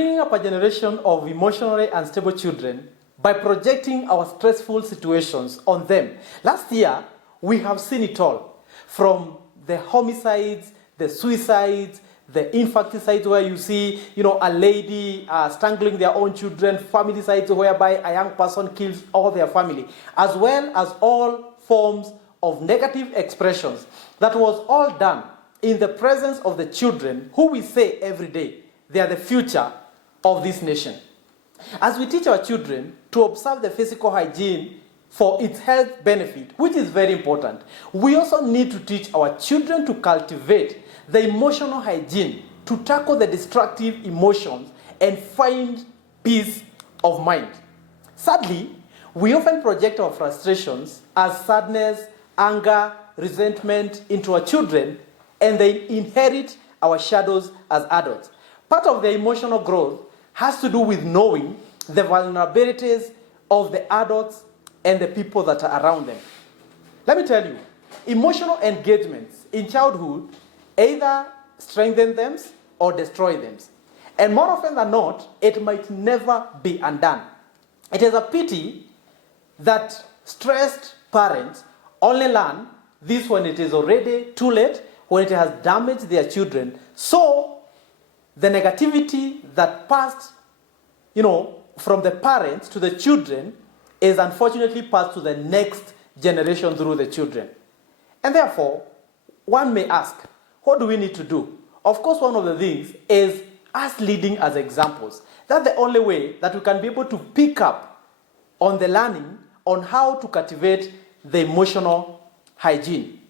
bringing up a generation of emotionally unstable children by projecting our stressful situations on them. Last year, we have seen it all, from the homicides, the suicides, the infanticides where you see, a lady strangling their own children, familicides whereby a young person kills all their family, as well as all forms of negative expressions. That was all done in the presence of the children who we say every day they are the future of this nation. As we teach our children to observe the physical hygiene for its health benefit, which is very important, we also need to teach our children to cultivate the emotional hygiene to tackle the destructive emotions and find peace of mind. Sadly, we often project our frustrations as sadness, anger, resentment into our children, and they inherit our shadows as adults. Part of their emotional growth has to do with knowing the vulnerabilities of the adults and the people that are around them. Let me tell you, emotional engagements in childhood either strengthen them or destroy them. And more often than not, it might never be undone. It is a pity that stressed parents only learn this when it is already too late, when it has damaged their children. So the negativity that passed, from the parents to the children is unfortunately passed to the next generation through the children. And therefore, one may ask, what do we need to do? Of course, one of the things is us leading as examples. That's the only way that we can be able to pick up on the learning on how to cultivate the emotional hygiene.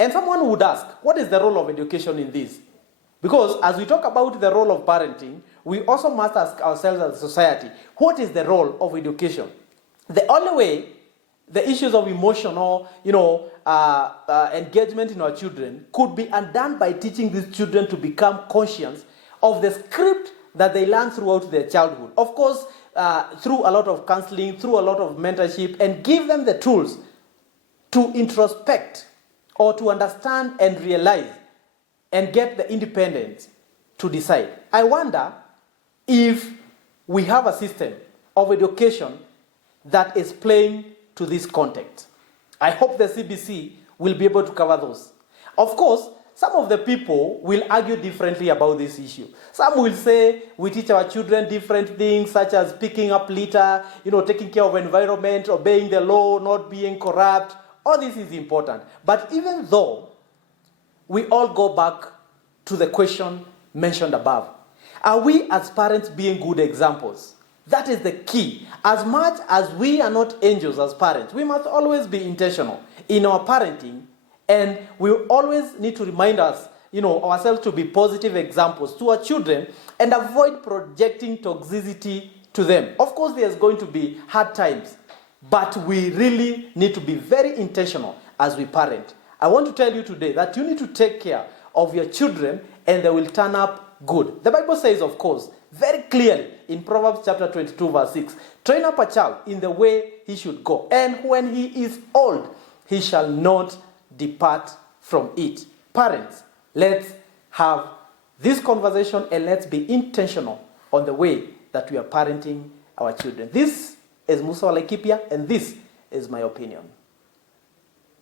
And someone would ask, what is the role of education in this? Because as we talk about the role of parenting, we also must ask ourselves as a society, what is the role of education? The only way the issues of emotional, engagement in our children could be undone by teaching these children to become conscious of the script that they learn throughout their childhood. Of course, through a lot of counseling, through a lot of mentorship, and give them the tools to introspect or to understand and realize and get the independence to decide. I wonder if we have a system of education that is playing to this context. I hope the CBC will be able to cover those. Of course, some of the people will argue differently about this issue. Some will say we teach our children different things, such as picking up litter, taking care of environment, obeying the law, not being corrupt. All this is important. But even though we all go back to the question mentioned above, are we as parents being good examples? That is the key. As much as we are not angels as parents, we must always be intentional in our parenting, and we always need to remind ourselves to be positive examples to our children and avoid projecting toxicity to them. Of course, there's going to be hard times, but we really need to be very intentional as we parent. I want to tell you today that you need to take care of your children and they will turn up good. The Bible says, of course, very clearly in Proverbs chapter 22 verse 6, train up a child in the way he should go, and when he is old, he shall not depart from it. Parents, let's have this conversation and let's be intentional on the way that we are parenting our children. This is Musa Laikipia, and this is my opinion.